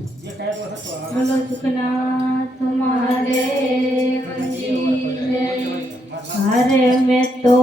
બોલો સુખનાથ મહાદેવ અરે મેં તો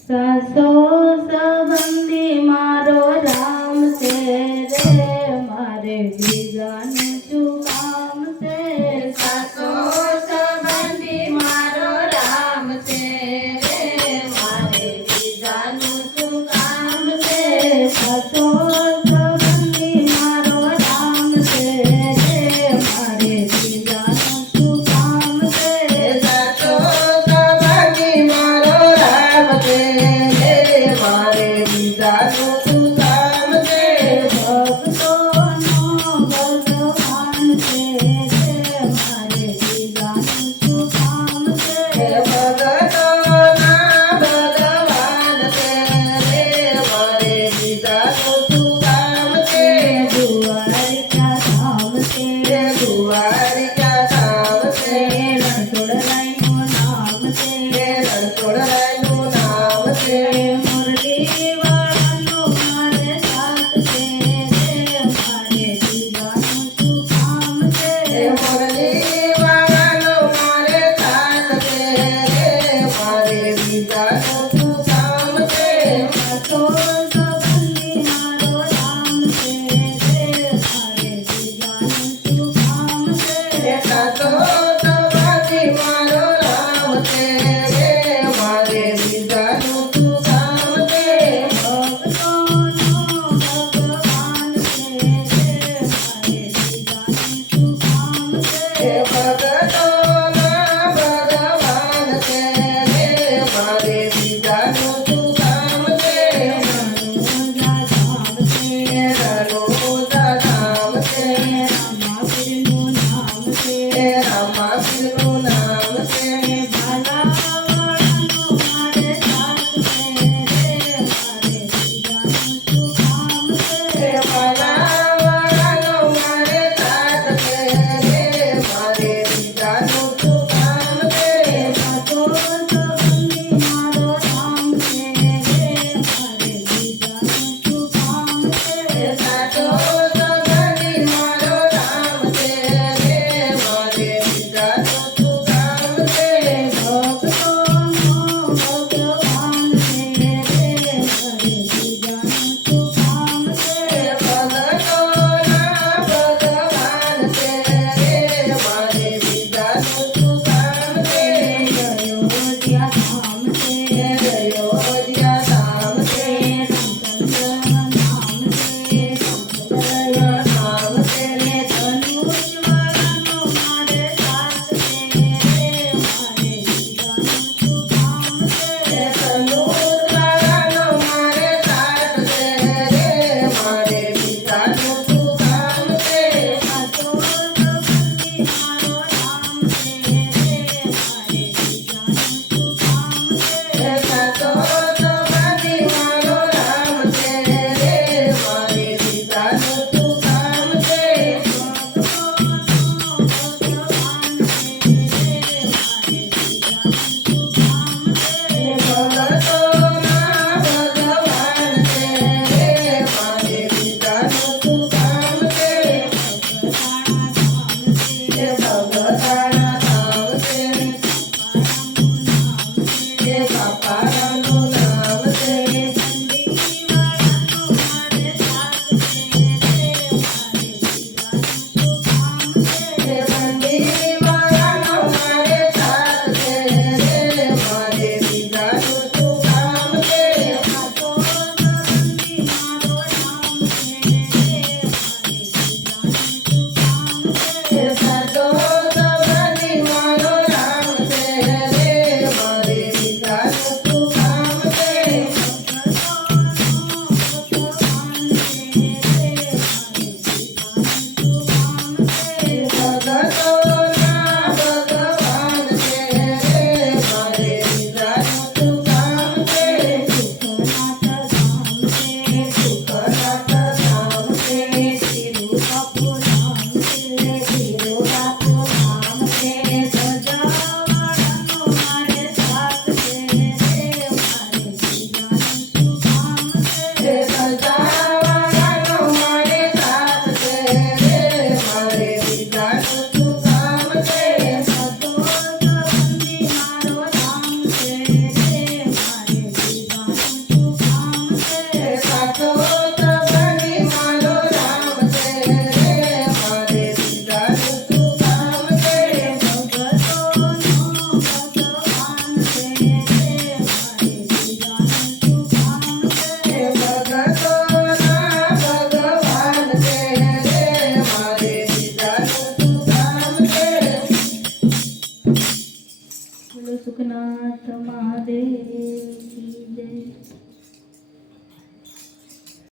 સાસો સંબંધી મારો રામ છે રે મારે